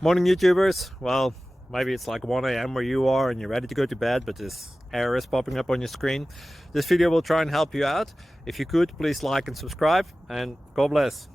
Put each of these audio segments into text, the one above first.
Morning, YouTubers. Well, maybe it's like 1 a.m. where you are and you're ready to go to bed, but this error is popping up on your screen. This video will try and help you out. If you could, please like and subscribe, and God bless.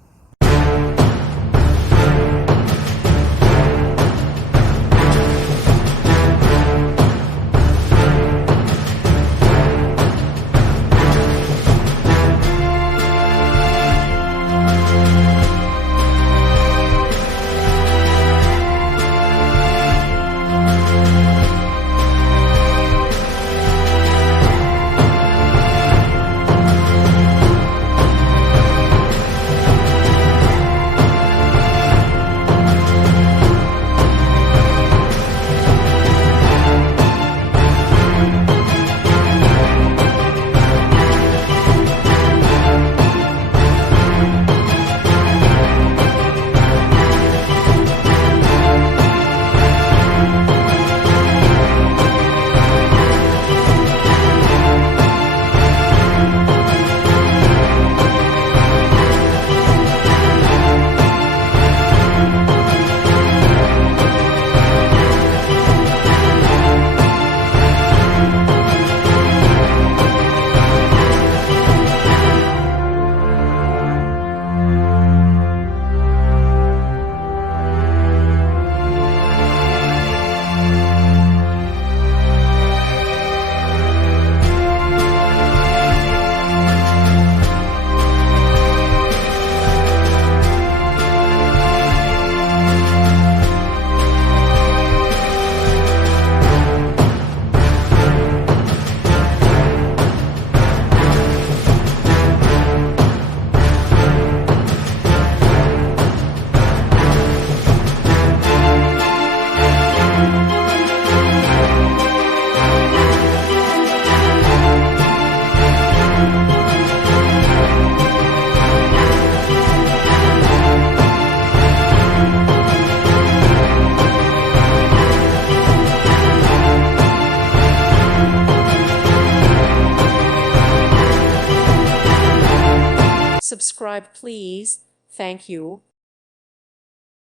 Subscribe, please. Thank you.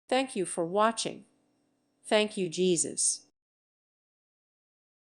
Thank you for watching. Thank you, Jesus.